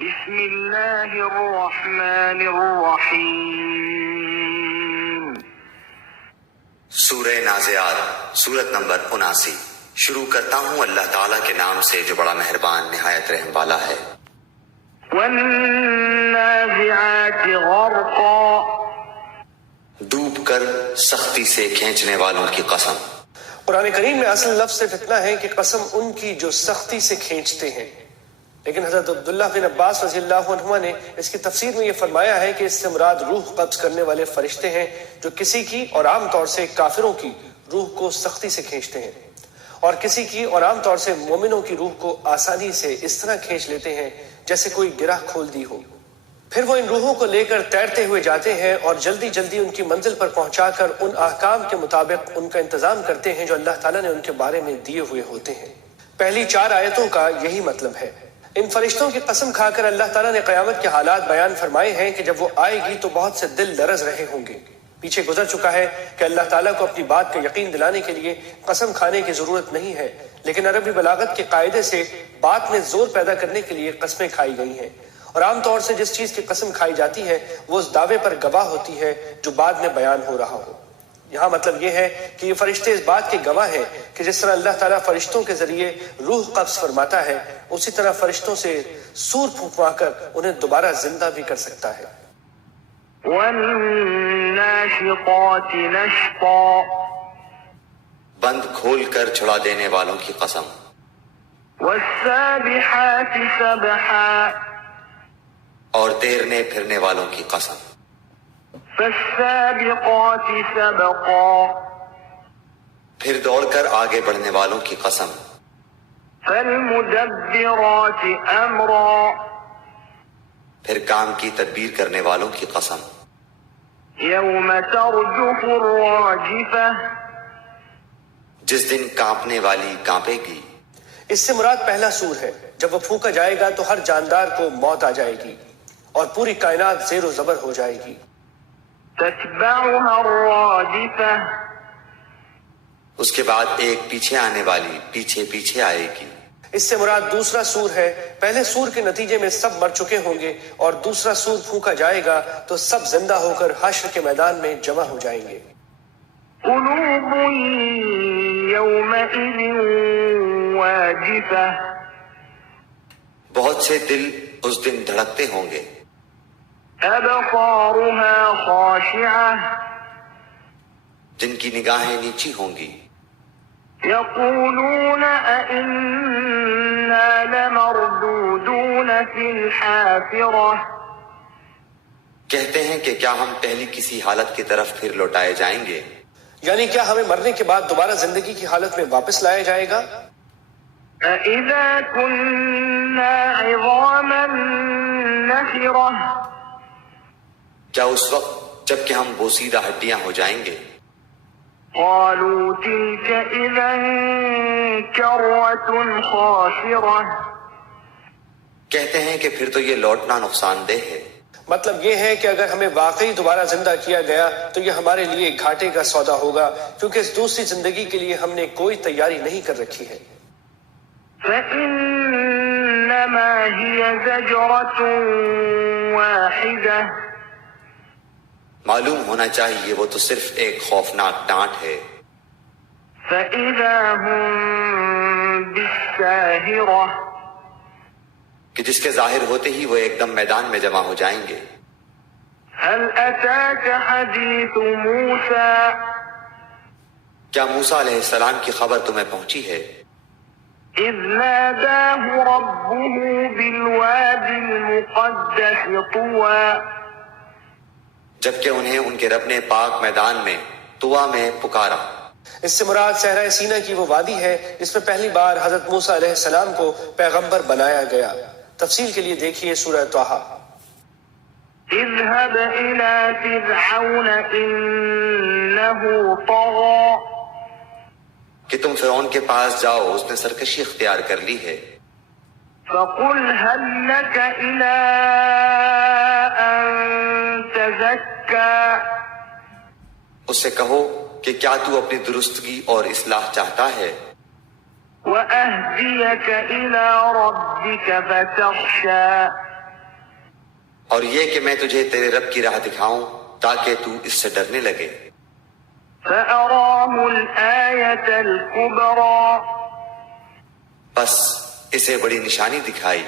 بسم اللہ الرحمن الرحیم۔ سورہ نازعات، سورت نمبر 79۔ شروع کرتا ہوں اللہ تعالیٰ کے نام سے جو بڑا مہربان نہایت رحم والا ہے۔ والنازعات غرقا، ڈوب کر سختی سے کھینچنے والوں کی قسم۔ قرآن کریم میں اصل لفظ صرف اتنا ہے کہ قسم ان کی جو سختی سے کھینچتے ہیں، لیکن حضرت عبداللہ بن عباس رضی اللہ عنہما نے اس کی تفسیر میں یہ فرمایا ہے کہ اس سے مراد روح قبض کرنے والے فرشتے ہیں جو کسی کی اور عام طور سے کافروں کی روح کو سختی سے کھینچتے ہیں، اور کسی کی اور عام طور سے مومنوں کی روح کو آسانی سے اس طرح کھینچ لیتے ہیں جیسے کوئی گرہ کھول دی ہو۔ پھر وہ ان روحوں کو لے کر تیرتے ہوئے جاتے ہیں اور جلدی جلدی ان کی منزل پر پہنچا کر ان احکام کے مطابق ان کا انتظام کرتے ہیں جو اللہ تعالیٰ نے ان کے بارے میں دیے ہوئے ہوتے ہیں۔ پہلی 4 آیتوں کا یہی مطلب ہے۔ ان فرشتوں کی قسم کھا کر اللہ تعالیٰ نے قیامت کے حالات بیان فرمائے ہیں کہ جب وہ آئے گی تو بہت سے دل لرز رہے ہوں گے۔ پیچھے گزر چکا ہے کہ اللہ تعالیٰ کو اپنی بات کا یقین دلانے کے لیے قسم کھانے کی ضرورت نہیں ہے، لیکن عربی بلاغت کے قاعدے سے بات میں زور پیدا کرنے کے لیے قسمیں کھائی گئی ہیں، اور عام طور سے جس چیز کی قسم کھائی جاتی ہے وہ اس دعوے پر گواہ ہوتی ہے جو بعد میں بیان ہو رہا ہو۔ یہاں مطلب یہ ہے کہ یہ فرشتے اس بات کے گواہ ہیں کہ جس طرح اللہ تعالیٰ فرشتوں کے ذریعے روح قبض فرماتا ہے، اسی طرح فرشتوں سے سور پھونکوا کر انہیں دوبارہ زندہ بھی کر سکتا ہے۔ والناشطات نشطا، بند کھول کر چھڑا دینے والوں کی قسم۔ والسابحات سبحا، اور تیرنے پھرنے والوں کی قسم۔ فالسابقات سبقا، پھر دوڑ کر آگے بڑھنے والوں کی قسم۔ فالمدبرات امرا، پھر کام کی تدبیر کرنے والوں کی قسم۔ یوم ترجف الراجفہ، جس دن کانپنے والی کانپے گی۔ اس سے مراد پہلا سور ہے۔ جب وہ پھونکا جائے گا تو ہر جاندار کو موت آ جائے گی اور پوری کائنات زیر و زبر ہو جائے گی۔ تتبعها الرادفہ، اس کے بعد ایک پیچھے آنے والی پیچھے پیچھے آئے گی۔ اس سے مراد دوسرا سور ہے۔ پہلے سور کے نتیجے میں سب مر چکے ہوں گے، اور دوسرا سور پھونکا جائے گا تو سب زندہ ہو کر حشر کے میدان میں جمع ہو جائیں گے۔ قلوب یومئذ واجفہ، بہت سے دل اس دن دھڑکتے ہوں گے۔ ابصارها خاشعہ، جن کی نگاہیں نیچی ہوں گی۔ یقولون ائنا لمردودون فی الحافرہ، کہتے ہیں کہ کیا ہم پہلی کسی حالت کی طرف پھر لوٹائے جائیں گے؟ یعنی کیا ہمیں مرنے کے بعد دوبارہ زندگی کی حالت میں واپس لایا جائے گا؟ اذا كنا عظاما نخرہ، کیا اس وقت جب کہ ہم بوسیدہ ہڈیاں ہو جائیں گے؟ قالوا تلك اذا کرۃ خاسرہ، کہتے ہیں کہ پھر تو یہ لوٹنا نقصان دہ ہے۔ مطلب یہ ہے کہ اگر ہمیں واقعی دوبارہ زندہ کیا گیا تو یہ ہمارے لیے گھاٹے کا سودا ہوگا، کیونکہ اس دوسری زندگی کے لیے ہم نے کوئی تیاری نہیں کر رکھی ہے۔ فإنما هي زجرة واحدة، معلوم ہونا چاہیے وہ تو صرف ایک خوفناک ڈانٹ ہے۔ فإذا هم بالساہرة، کہ جس کے ظاہر ہوتے ہی وہ ایک دم میدان میں جمع ہو جائیں گے۔ هل أتاك حديث موسى، کیا موسیٰ علیہ السلام کی خبر تمہیں پہنچی ہے؟ إذ ناداه ربه بالواد المقدس طوى، جبکہ انہیں ان کے رب نے پاک میدان میں طوا میں پکارا۔ اس سے مراد صحرا سینا کی وہ وادی ہے جس میں پہلی بار حضرت موسیٰ علیہ السلام کو پیغمبر بنایا گیا۔ تفصیل کے لیے دیکھیے سورہ طٰہٰ۔ اذهب إلى فرعون إنه طغى، کہ تم فرعون کے پاس جاؤ، اس نے سرکشی اختیار کر لی ہے۔ فقل هل لك إلى أن تزكى، اس سے کہو کہ کیا تو اپنی درستگی اور اصلاح چاہتا ہے؟ وأهديك إلى ربك فتخشى، اور یہ کہ میں تجھے تیرے رب کی راہ دکھاؤں تاکہ تو اس سے ڈرنے لگے۔ فأراه الآية الكبرى بس اسے بڑی نشانی دکھائی،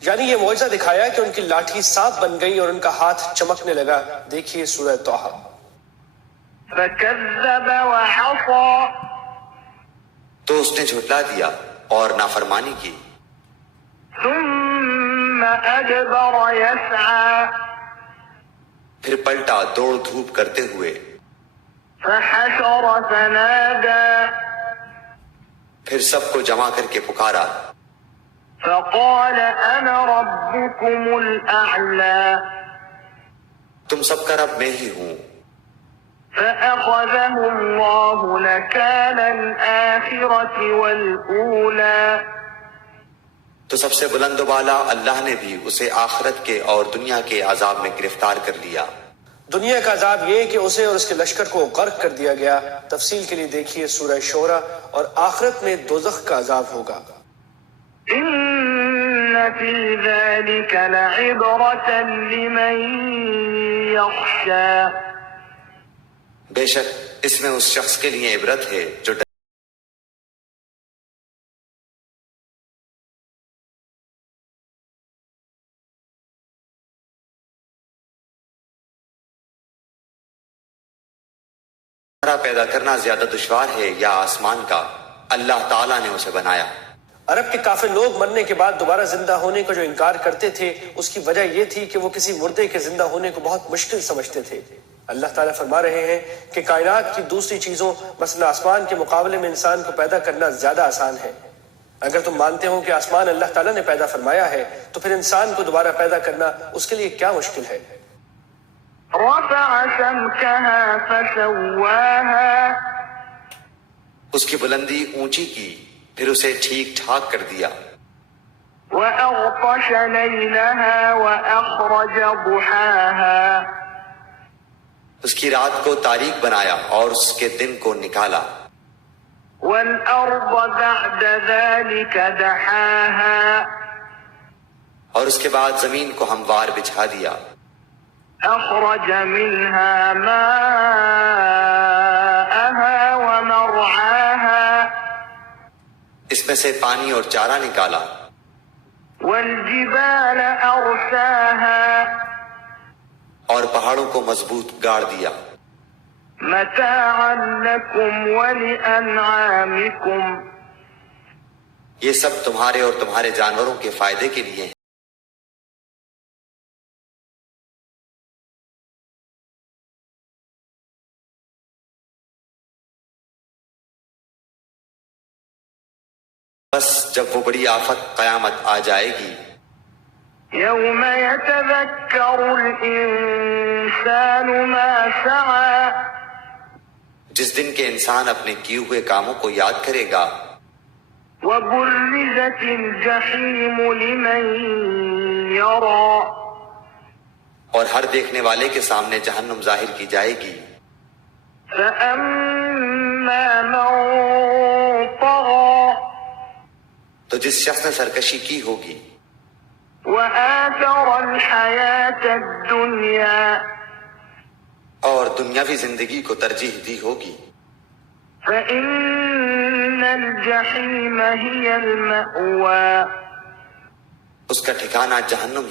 یعنی یہ معجزہ دکھایا کہ ان کی لاٹھی سانپ بن گئی اور ان کا ہاتھ چمکنے لگا۔ دیکھیے سورہ طٰہٰ۔ فكذب وعصى تو اس نے جھٹلا دیا اور نافرمانی کی، ثم أدبر يسعى پھر پلٹا دوڑ دھوپ کرتے ہوئے، فحشر فنادى پھر سب کو جمع کر کے پکارا، فقال أنا ربكم الأعلى تم سب کا رب میں ہی ہوں۔ فأخذه الله نكال الآخرة والأولى تو سب سے بلند و بالا اللہ نے بھی اسے آخرت کے اور دنیا کے عذاب میں گرفتار کر لیا۔ دنیا کا عذاب یہ کہ اسے اور اس کے لشکر کو غرق کر دیا گیا۔ تفصیل کے لیے دیکھیے سورہ شورى۔ اور آخرت میں دوزخ کا عذاب ہوگا۔ إن في ذلك لعبرة لمن يخشى بے شک اس میں اس شخص کے لیے عبرت ہے جو پیدا کرنا زیادہ دشوار ہے یا آسمان کا، اللہ تعالیٰ نے اسے بنایا۔ عرب کے کافر لوگ مرنے کے بعد دوبارہ زندہ ہونے کا جو انکار کرتے تھے، اس کی وجہ یہ تھی کہ وہ کسی مردے کے زندہ ہونے کو بہت مشکل سمجھتے تھے۔ اللہ تعالیٰ فرما رہے ہیں کہ کائنات کی دوسری چیزوں مثلا آسمان کے مقابلے میں انسان کو پیدا کرنا زیادہ آسان ہے۔ اگر تم مانتے ہو کہ آسمان اللہ تعالیٰ نے پیدا فرمایا ہے تو پھر انسان کو دوبارہ پیدا کرنا اس کے لیے کیا مشکل ہے؟ رفع سمكها فسواها اس کی بلندی اونچی کی، پھر اسے ٹھیک ٹھاک کر دیا۔ وأغطش ليلها وأخرج ضحاها اس کی رات کو تاریک بنایا اور اس کے دن کو نکالا۔ والأرض بعد ذلك دحاها اور اس کے بعد زمین کو ہموار بچھا دیا۔ أخرج منها ماءها ومرعاها اس میں سے پانی اور چارہ نکالا۔ والجبال أرساها اور پہاڑوں کو مضبوط گاڑ دیا۔ متاعا لكم ولأنعامكم یہ سب تمہارے اور تمہارے جانوروں کے فائدے کے لیے ہیں۔ بس جب وہ بڑی آفت قیامت آ جائے گی، يوم يتذكر الإنسان ما سعى جس دن کے انسان اپنے کیے ہوئے کاموں کو یاد کرے گا، وبرزت الجحيم لمن يرى اور ہر دیکھنے والے کے سامنے جہنم ظاہر کی جائے گی۔ فأما من طغى تو جس شخص نے سرکشی کی ہوگی وآثر الحياة الدنيا اور دنیاوی زندگی کو ترجیح دی ہوگی، فإن الجحيم هي المأوى اس کا ٹھکانہ جہنم۔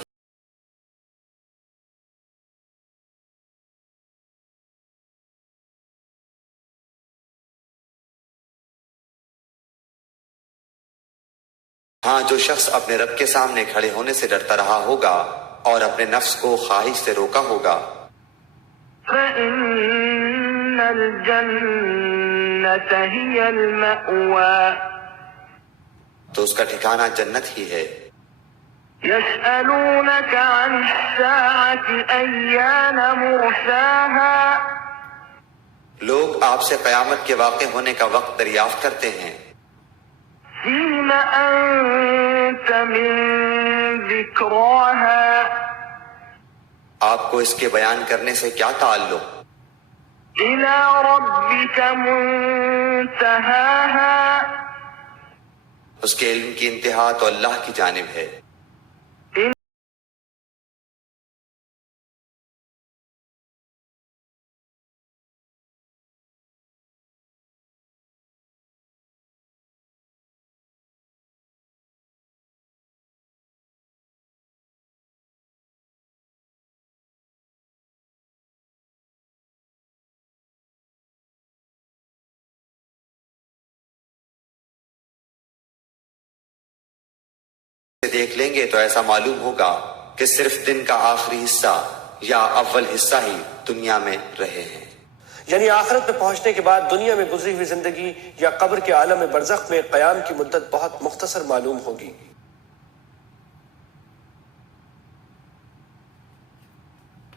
ہاں جو شخص اپنے رب کے سامنے کھڑے ہونے سے ڈرتا رہا ہوگا اور اپنے نفس کو خواہش سے روکا ہوگا، فإن الجنة هي المأوى تو اس کا ٹھکانہ جنت ہی ہے۔ يسألونك عن الساعة أيان مرساها لوگ آپ سے قیامت کے واقع ہونے کا وقت دریافت کرتے ہیں، فيم أنت من ذكراها آپ کو اس کے بیان کرنے سے کیا تعلق؟ إلى ربك منتهاها اس کے علم کی انتہا تو اللہ کی جانب ہے۔ دیکھ لیں گے تو ایسا معلوم ہوگا کہ صرف دن کا آخری حصہ یا اول حصہ ہی دنیا میں رہے ہیں، یعنی آخرت میں پہنچنے کے بعد دنیا میں گزری ہوئی زندگی یا قبر کے عالم برزخ میں قیام کی مدت بہت مختصر معلوم ہوگی۔